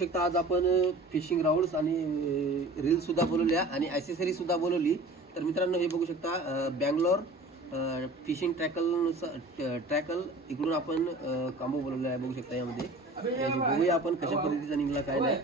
शकता. आज आपण फिशिंग राऊंड्स आणि रील सुद्धा बोलवल्या आणि ॲसेसरी सुद्धा बोलवली. तर मित्रांनो हे बघू शकता बँगलोर फिशिंग ट्रॅकल ट्रॅकल इकडून आपण कांबो बोलवलेला आहे. बघू शकता यामध्ये. बघूया आपण कशा पद्धतीचा निघला काय नाही.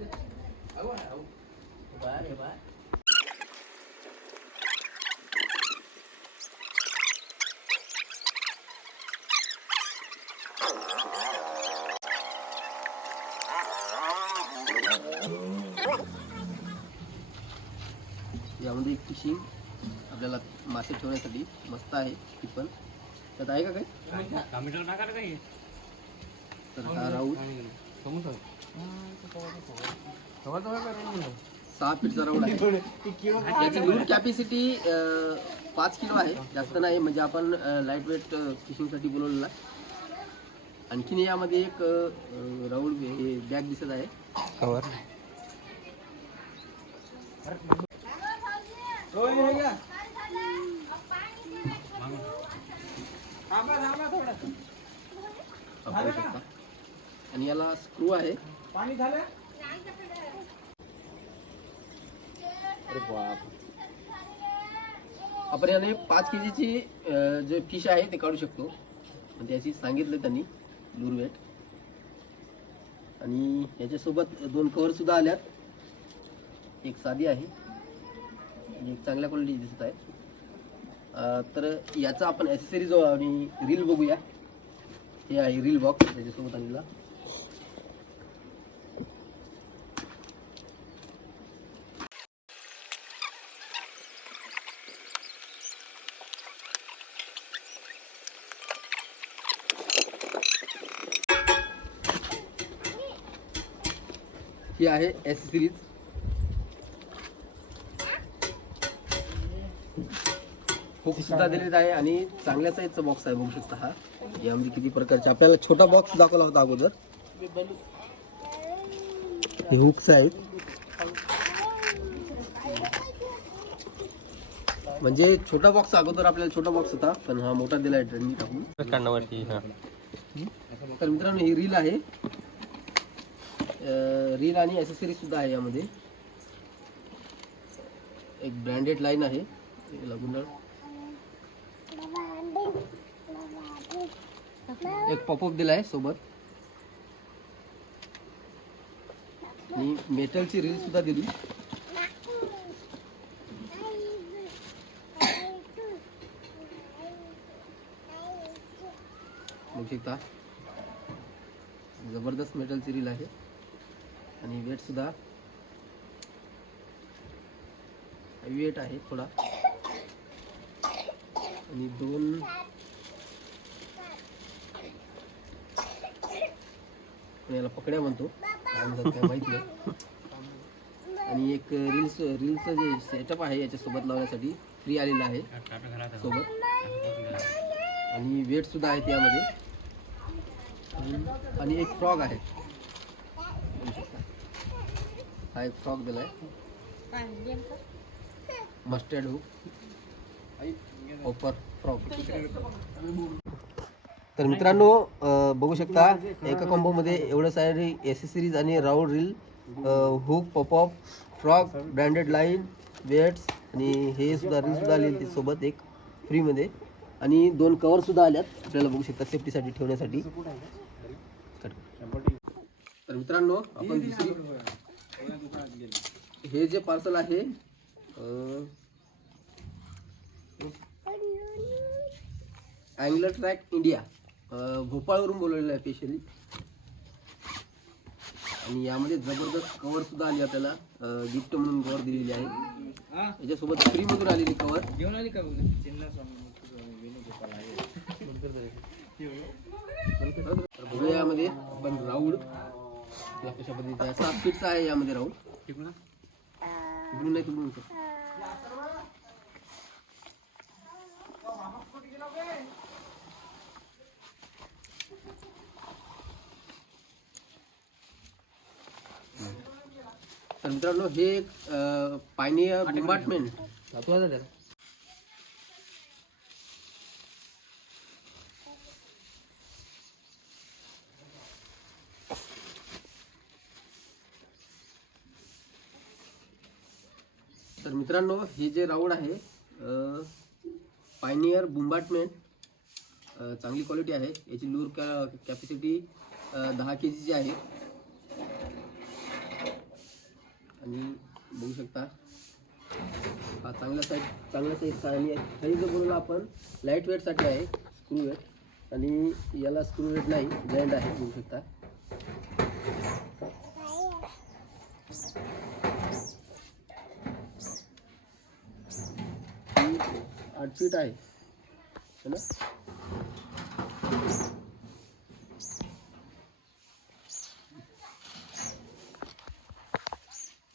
यामध्ये एक फिशिंग आपल्याला मासे ठेवण्यासाठी मस्त आहे ती पण. त्यात आहे का काही? तर हा राऊत. सहा फीटचा राऊंड आहे. याची लिमिट कॅपॅसिटी पाच किलो आहे. जास्त नाही म्हणजे आपण लाइट वेट फिशिंगसाठी बोलवलेला. आणखीन यामध्ये एक राऊंड बॅग दिसत आहे. कवर आणि याला स्क्रू आहे. आपण याने पाच के जीची जे फिश आहे ते काढू शकतो. म्हणजे याची सांगितलं त्यांनी लुरवेट. आणि याच्यासोबत दोन कवर सुद्धा आल्यात. एक साधी आहे. आणि चांगल्या क्वालिटी दिसत आहे. तर याचा आपण ॲसेसरी जो आणि रील बघूया. हे आहे रील बॉक्स त्याच्यासोबत आणलेला. ही आहे एस सिरीज खूप सुद्धा दिलेत आहे आणि चांगल्या साईजचा बॉक्स आहे बघू शकता हा. यामध्ये किती प्रकारचे आपल्याला छोटा बॉक्स दाखवला होता अगोदर. हे हुक्स आहेत. म्हणजे छोटा बॉक्स अगोदर आपल्याला छोटा बॉक्स होता पण हा मोठा दिला आहे ट्रेंडिंग टाकून हा. तर मित्रांनो ही रील आहे. रील आणि ॲसेसरी सुद्धा आहे यामध्ये. एक ब्रँडेड लाईन आहे. लागून एक पॉपअप दिला आहे सोबत. आणि मेटलची रील सुद्धा दिली. बघू शकता. जबरदस्त मेटलची रील आहे. आणि वेट सुद्धा वेट आहे थोडा. आणि दोन याला पकड्या म्हणतो. माहिती नाही. आणि एक रील्स रील्सचं जे सेटअप आहे याच्यासोबत लावण्यासाठी फ्री आलेलं आहे. सोबत. आणि वेट सुद्धा आहे त्यामध्ये. आणि- एक फ्रॉग आहे. हा एक फ्रॉग आहे मस्टर्ड हुक ऑपर फ्रॉग तर मित्रांनो बघू शकता एका कॉम्बोमध्ये एवढं सारे एसेसरीज आणि round reel hook pop up frock branded line weights आणि हे सुद्धा रील सुद्धा आलेली सोबत एक फ्रीमध्ये आणि दोन कवर सुद्धा आल्यात आपल्याला बघू शकता सेफ्टीसाठी ठेवण्यासाठी. तर मित्रांनो आपण दुसरी हे जे पार्सल आहे अँगलर ट्रॅक इंडिया भोपाळवरून बोलवलेलं आहे स्पेशली आणि यामध्ये जबरदस्त कवर सुद्धा आली आपल्याला. गिफ्ट म्हणून कवर दिलेली आहे. याच्यासोबत फ्री मधून आलेली कवर तर बघूया यामध्ये. आपण राऊंड कशा पद्धतीचा सात फीटचा आहे यामध्ये राऊंड इकडून? नाही तिकडून तर मित्रांनो हे एक पाणी कंपार्टमेंट तर मित्रांनो हे जे राऊंड आहे पायनियर बुंबाटमेंट चांगली क्वालिटी आहे. याची लूर कॅ कॅपॅसिटी दहा के जीची आहे. आणि बघू शकता. हा चांगल्या साईड चांगल्या साईजचा आहे आणि खाली जो आपण लाइट वेटसाठी आहे स्क्रू वेट आणि याला स्क्रू वेट नाही जॉईंट आहे बघू शकता. आठ फीट आहे. है ना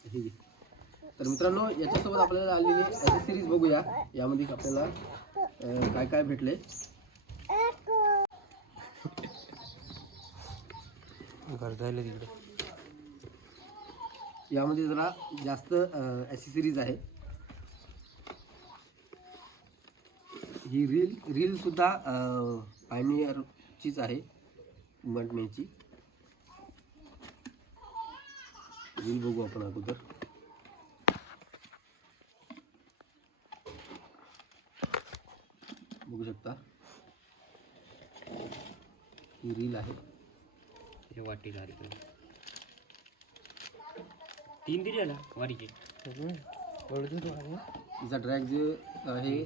ठीक आहे. तर मित्रांनो याच्यासोबत आपल्याला आलेली ॲसेसरीज बघूया. यामध्ये आपल्याला काय काय भेटले. तिकडे. यामध्ये जरा जास्त ॲसेसरीज आहे. ही रील रील सुद्धा पायनियरचीच आहे उमटण्याची रील बघू आपण अगोदर. बघू शकता. ही रील आहे. हे वाटी झाली तीन दिली याला? वाटीचे तिचा ट्रॅक जे आहे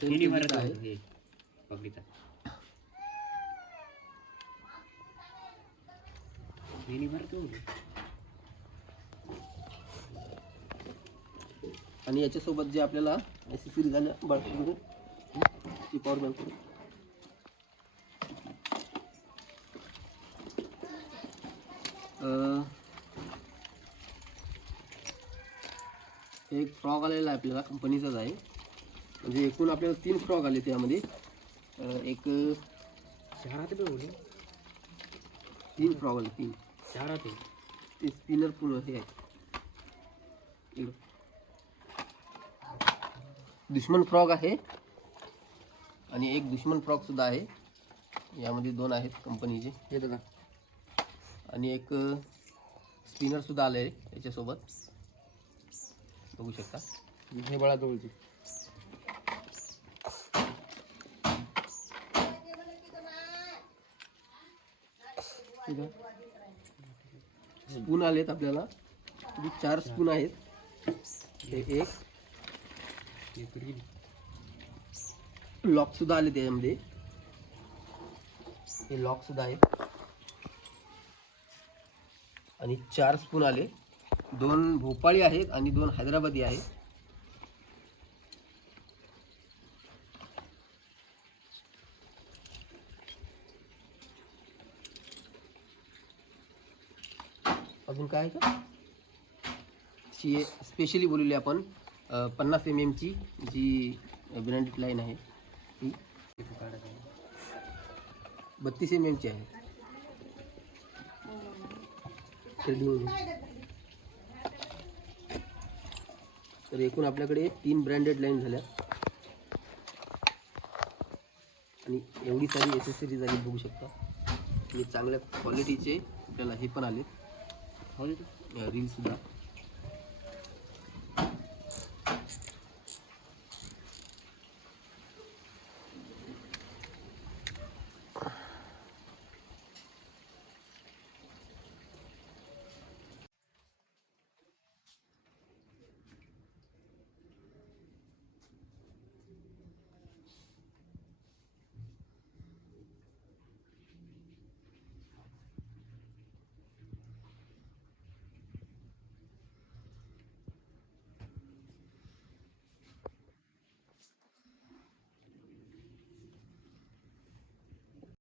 टेन आहे. हे आणि याच्यासोबत जे आपल्याला ॲसेसरी झाल्या बाळकडून ती पॉवर बँक एक फ्रॉग आलेला आहे आपल्याला कंपनीचाच आहे. म्हणजे एकूण आपल्याला तीन फ्रॉग आले त्यामध्ये. एक शहरात तीन फ्रॉग आले तीन. शहरात ते स्पिनर पूर्ण हे आहे. दुश्मन फ्रॉग आहे. आणि एक दुश्मन फ्रॉग सुद्धा आहे. यामध्ये दोन आहेत कंपनीचे. हे बघा. आणि एक स्पिनर सुद्धा आले आहे याच्यासोबत. बघू शकता. हे बळा जवळची स्पून आलेत आपल्याला. चार स्पून आहेत. हे एक. लॉक सुद्धा आले त्याच्यामध्ये. हे लॉक सुद्धा आहे. आणि चार स्पून आले. दोन भोपाळी आहेत आणि दोन हैदराबादी आहेत. अजून काय आहे का? शी स्पेशली बोललेली आपण पन्नास एम एमची जी ब्रँडेड लाईन आहे. बत्तीस एम एमची आहे. तर एकूण आपल्याकडे तीन ब्रँडेड लाईन झाल्या. आणि एवढी सारी एसेसरीज आली बघू शकता. आणि चांगल्या क्वालिटीचे आपल्याला हे पण आले रील सुद्धा.